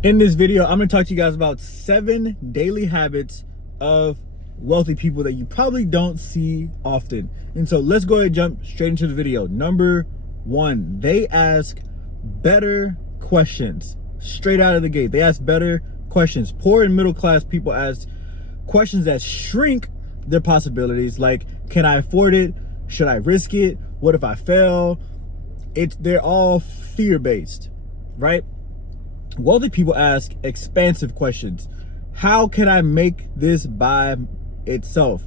In this video, I'm going to talk to you guys about 7 daily habits of wealthy people that you probably don't see often. And so let's go ahead and jump straight into the video. Number 1, they ask better questions. Straight out of the gate, they ask better questions. Poor and middle class people ask questions that shrink their possibilities, like, can I afford it? Should I risk it? What if I fail? They're all fear-based, right? Wealthy people ask expansive questions. How can I make this by itself?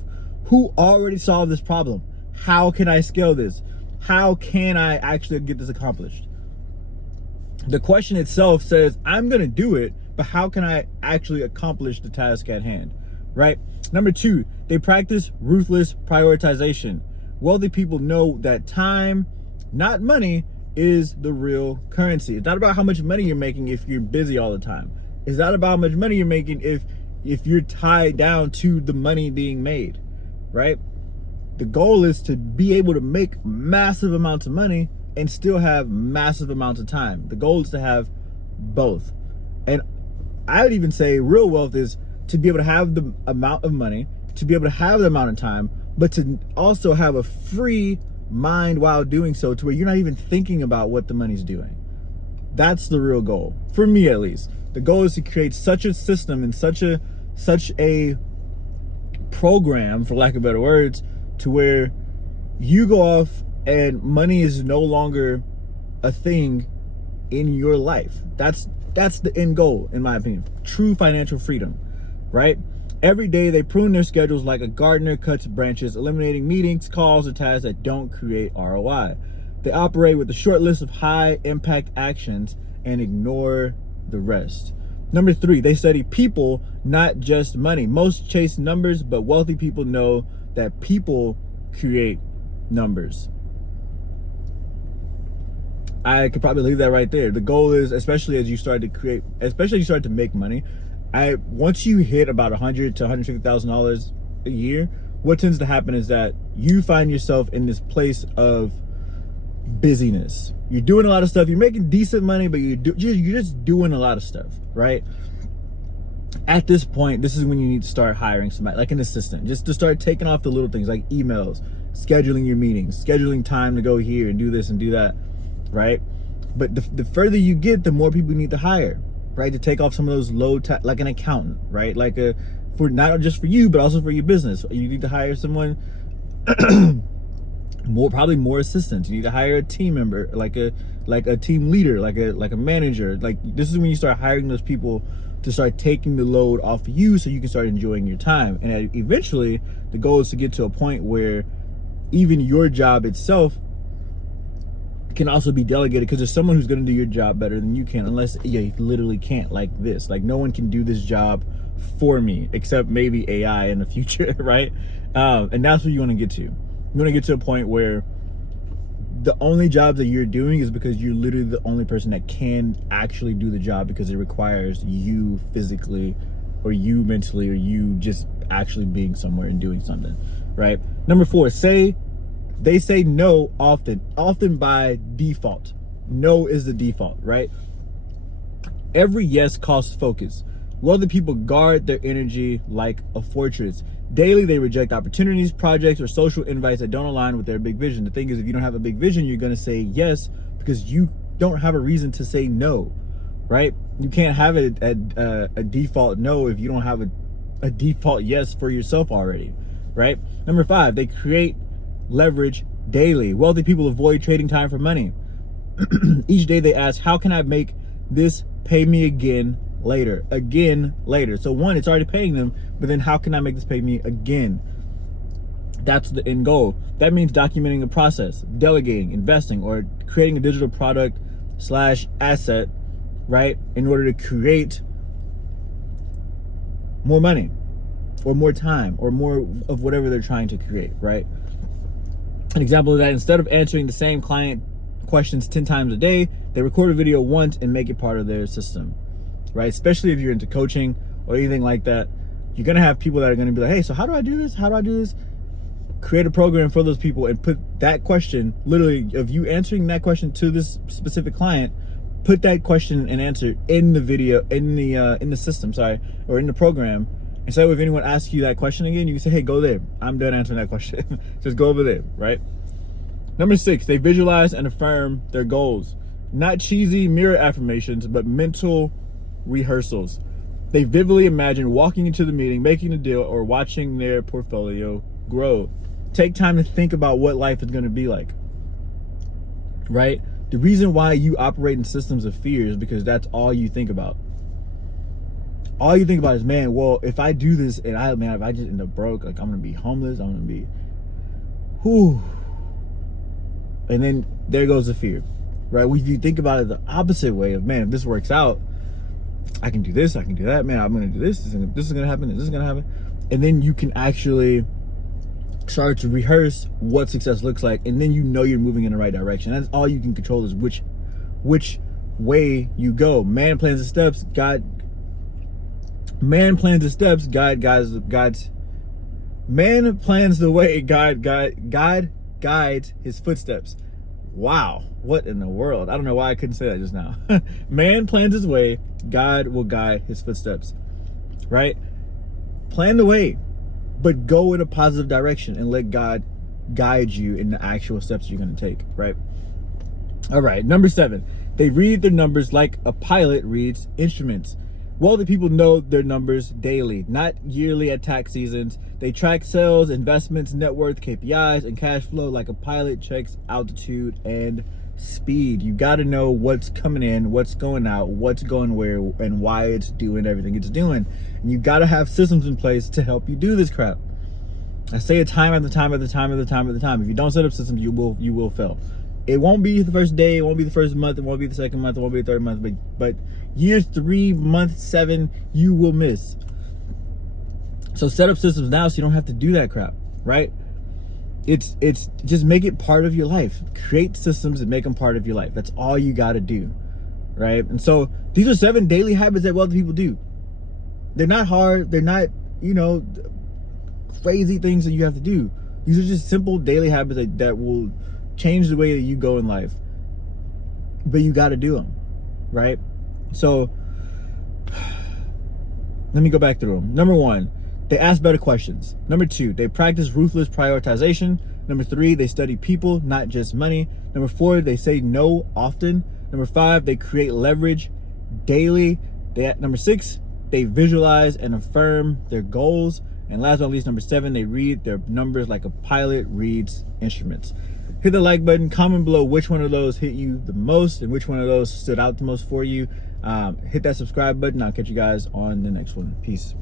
Who already solved this problem? How can I scale this? How can I actually get this accomplished? The question itself says, I'm going to do it, but how can I actually accomplish the task at hand, right? Number 2, they practice ruthless prioritization. Wealthy people know that time, not money, is the real currency. It's not about how much money you're making if you're busy all the time. It's not about how much money you're making if you're tied down to the money being made, right? The goal is to be able to make massive amounts of money and still have massive amounts of time. The goal is to have both. And I would even say real wealth is to be able to have the amount of money, to be able to have the amount of time, but to also have a free mind while doing so, to where you're not even thinking about what the money's doing. That's the real goal, for me at least. The goal is to create such a system and such a program, for lack of better words, to where you go off and money is no longer a thing in your life. That's the end goal, in my opinion. True financial freedom, right? Every day they prune their schedules like a gardener cuts branches, eliminating meetings, calls, or tasks that don't create ROI. They operate with a short list of high impact actions and ignore the rest. Number 3, they study people, not just money. Most chase numbers, but wealthy people know that people create numbers. I could probably leave that right there. The goal is, especially as you start to make money, once you hit about $100,000 to $150,000 a year, what tends to happen is that you find yourself in this place of busyness. You're doing a lot of stuff. You're making decent money, but you're just doing a lot of stuff, right? At this point, this is when you need to start hiring somebody, like an assistant, just to start taking off the little things like emails, scheduling your meetings, scheduling time to go here and do this and do that, right? But the further you get, the more people you need to hire, right? To take off some of those like an accountant, right? Like for not just for you, but also for your business. You need to hire someone, probably more assistants. You need to hire a team member, like a team leader, like a manager. Like, this is when you start hiring those people to start taking the load off of you, so you can start enjoying your time. And eventually, the goal is to get to a point where even your job itself can also be delegated, because there's someone who's going to do your job better than you can, unless you literally can't, like this. Like, no one can do this job for me except maybe AI in the future, right? And that's what you want to get to. You want to get to a point where the only job that you're doing is because you're literally the only person that can actually do the job, because it requires you physically or you mentally or you just actually being somewhere and doing something, right? Number 4, they say no often by default. No is the default, right? Every yes costs focus. Wealthy people guard their energy like a fortress. Daily, they reject opportunities, projects, or social invites that don't align with their big vision. The thing is, if you don't have a big vision, you're going to say yes because you don't have a reason to say no, right? You can't have a default no if you don't have a default yes for yourself already, right? Number 5, they create leverage daily. Wealthy people avoid trading time for money. Each day they ask, how can I make this pay me again later? So 1, it's already paying them, but then how can I make this pay me again? That's the end goal. That means documenting a process, delegating, investing, or creating a digital product / asset, right? In order to create more money or more time or more of whatever they're trying to create, right? An example of that, instead of answering the same client questions 10 times a day, they record a video once and make it part of their system, right? Especially if you're into coaching or anything like that, you're going to have people that are going to be like, hey, so how do I do this? How do I do this? Create a program for those people and put that question, literally of you answering that question to this specific client put that question and answer in the video, in the system, or in the program. And so if anyone asks you that question again, you can say, hey, go there. I'm done answering that question. Just go over there, right? Number 6, they visualize and affirm their goals. Not cheesy mirror affirmations, but mental rehearsals. They vividly imagine walking into the meeting, making a deal, or watching their portfolio grow. Take time to think about what life is going to be like, right? The reason why you operate in systems of fear is because that's all you think about. All you think about is, man, well, if I do this and if I just end up broke, like I'm going to be homeless, I'm going to be, whew. And then there goes the fear, right? If you think about it the opposite way of, man, if this works out, I can do this, I can do that, man, I'm going to do this, this is going to happen, this is going to happen. And then you can actually start to rehearse what success looks like, and then you know you're moving in the right direction. That's all you can control, is which way you go. Man plans the steps, God guides his footsteps. Wow, what in the world? I don't know why I couldn't say that just now. Man plans his way, God will guide his footsteps, right? Plan the way, but go in a positive direction and let God guide you in the actual steps you're going to take, right? All right, number 7, they read their numbers like a pilot reads instruments. Wealthy people know their numbers daily, not yearly at tax seasons. They track sales, investments, net worth, KPIs, and cash flow like a pilot checks altitude and speed. You got to know what's coming in, what's going out, what's going where, and why it's doing everything it's doing. And you got to have systems in place to help you do this crap. I say it time after time after time after time after time. If you don't set up systems, you will fail. It won't be the first day, it won't be the first month, it won't be the second month, it won't be the third month, but years 3, month 7, you will miss. So set up systems now so you don't have to do that crap, right? It's just make it part of your life. Create systems and make them part of your life. That's all you got to do, right? And so these are 7 daily habits that wealthy people do. They're not hard. They're not, crazy things that you have to do. These are just simple daily habits that will change the way that you go in life. But you got to do them, right? So let me go back through them. Number 1, they ask better questions. Number 2, they practice ruthless prioritization. Number 3, they study people, not just money. Number 4, they say no often. Number 5, they create leverage daily. Number 6, they visualize and affirm their goals. And last but not least, number 7, they read their numbers like a pilot reads instruments. Hit the like button, comment below which one of those hit you the most and which one of those stood out the most for you. Hit that subscribe button. I'll catch you guys on the next one. Peace.